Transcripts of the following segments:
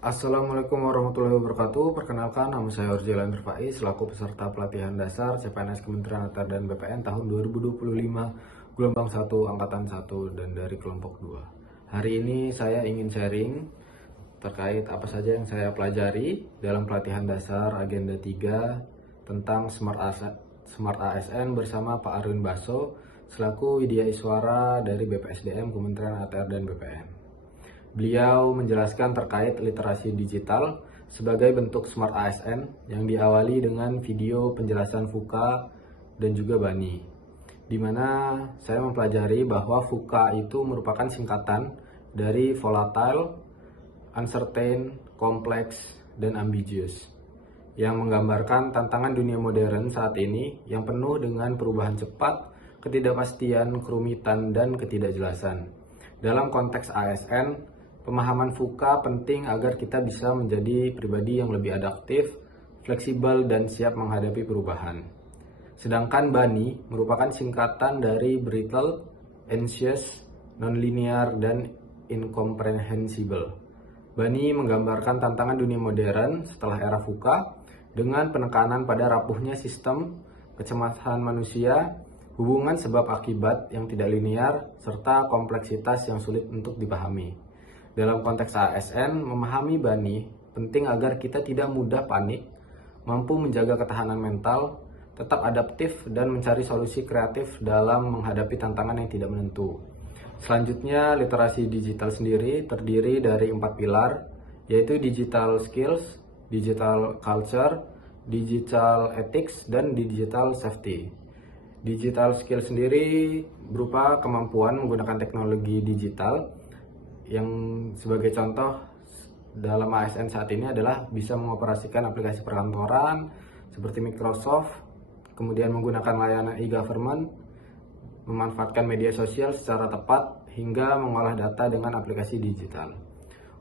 Assalamualaikum warahmatullahi wabarakatuh. Perkenalkan, nama saya Orjelan Rifai selaku peserta pelatihan dasar CPNS Kementerian ATR dan BPN tahun 2025 gelombang 1 angkatan 1 dan dari kelompok 2. Hari ini saya ingin sharing terkait apa saja yang saya pelajari dalam pelatihan dasar agenda 3 tentang Smart ASN bersama Pak Arwin Basso selaku Widya Iswara dari BPSDM Kementerian ATR dan BPN. Beliau menjelaskan terkait literasi digital sebagai bentuk Smart ASN yang diawali dengan video penjelasan VUCA dan juga BANI, di mana saya mempelajari bahwa VUCA itu merupakan singkatan dari volatile, uncertain, complex, dan ambiguous, yang menggambarkan tantangan dunia modern saat ini yang penuh dengan perubahan cepat, ketidakpastian, kerumitan, dan ketidakjelasan. Dalam konteks ASN, pemahaman VUCA penting agar kita bisa menjadi pribadi yang lebih adaptif, fleksibel, dan siap menghadapi perubahan. Sedangkan BANI merupakan singkatan dari brittle, anxious, nonlinear, dan incomprehensible. BANI menggambarkan tantangan dunia modern setelah era VUCA dengan penekanan pada rapuhnya sistem, kecemasan manusia, hubungan sebab akibat yang tidak linear, serta kompleksitas yang sulit untuk dipahami. Dalam konteks ASN, memahami BANI penting agar kita tidak mudah panik, mampu menjaga ketahanan mental, tetap adaptif, dan mencari solusi kreatif dalam menghadapi tantangan yang tidak menentu. Selanjutnya, literasi digital sendiri terdiri dari 4 pilar, yaitu digital skills, digital culture, digital ethics, dan digital safety. Digital skill sendiri berupa kemampuan menggunakan teknologi digital, yang sebagai contoh dalam ASN saat ini adalah bisa mengoperasikan aplikasi perkantoran seperti Microsoft, kemudian menggunakan layanan e-government, memanfaatkan media sosial secara tepat, hingga mengolah data dengan aplikasi digital.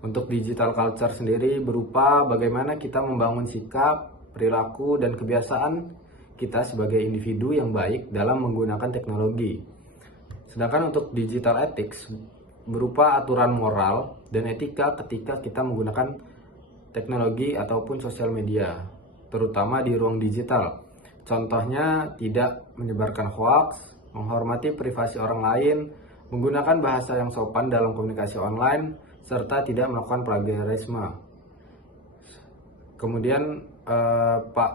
Untuk digital culture sendiri berupa bagaimana kita membangun sikap, perilaku, dan kebiasaan kita sebagai individu yang baik dalam menggunakan teknologi. Sedangkan untuk digital ethics berupa aturan moral dan etika ketika kita menggunakan teknologi ataupun sosial media, terutama di ruang digital. Contohnya, tidak menyebarkan hoaks, menghormati privasi orang lain, menggunakan bahasa yang sopan dalam komunikasi online, serta tidak melakukan plagiarisme. Kemudian Pak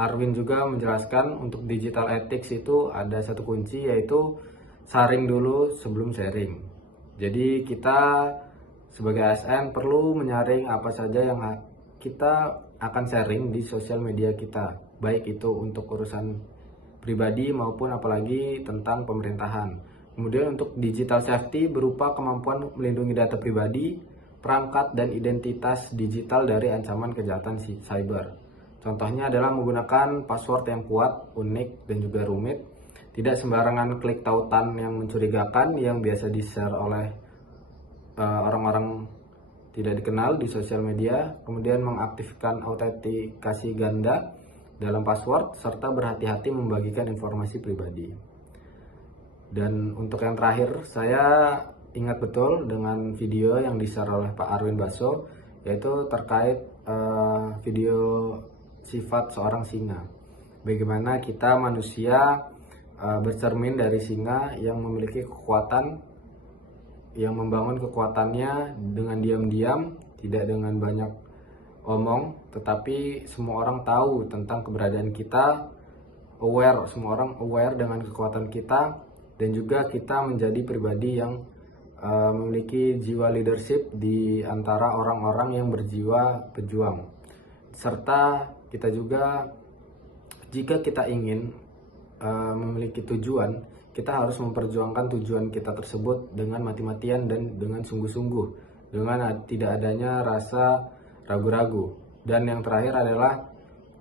Arwin juga menjelaskan untuk digital ethics itu ada satu kunci, yaitu saring dulu sebelum sharing. Jadi kita sebagai ASN perlu menyaring apa saja yang kita akan sharing di sosial media kita, baik itu untuk urusan pribadi maupun apalagi tentang pemerintahan. Kemudian untuk digital safety berupa kemampuan melindungi data pribadi, perangkat, dan identitas digital dari ancaman kejahatan cyber. Contohnya adalah menggunakan password yang kuat, unik, dan juga rumit. Tidak sembarangan klik tautan yang mencurigakan yang biasa di-share oleh orang-orang tidak dikenal di sosial media. Kemudian mengaktifkan autentikasi ganda dalam password, serta berhati-hati membagikan informasi pribadi. Dan untuk yang terakhir, saya ingat betul dengan video yang di-share oleh Pak Arwin Basso, yaitu terkait video sifat seorang singa. Bagaimana kita manusia bercermin dari singa yang memiliki kekuatan, yang membangun kekuatannya dengan diam-diam, tidak dengan banyak omong, tetapi semua orang tahu tentang keberadaan kita, semua orang aware dengan kekuatan kita, dan juga kita menjadi pribadi yang memiliki jiwa leadership di antara orang-orang yang berjiwa pejuang. Serta kita juga, jika kita ingin memiliki tujuan, kita harus memperjuangkan tujuan kita tersebut dengan mati-matian dan dengan sungguh-sungguh, dengan tidak adanya rasa ragu-ragu. Dan yang terakhir adalah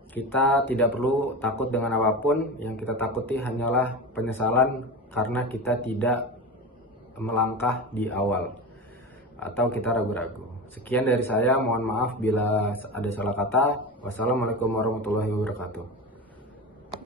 kita tidak perlu takut dengan apapun, yang kita takuti hanyalah penyesalan karena kita tidak melangkah di awal atau kita ragu-ragu. Sekian dari saya, mohon maaf bila ada salah kata. Wassalamualaikum warahmatullahi wabarakatuh.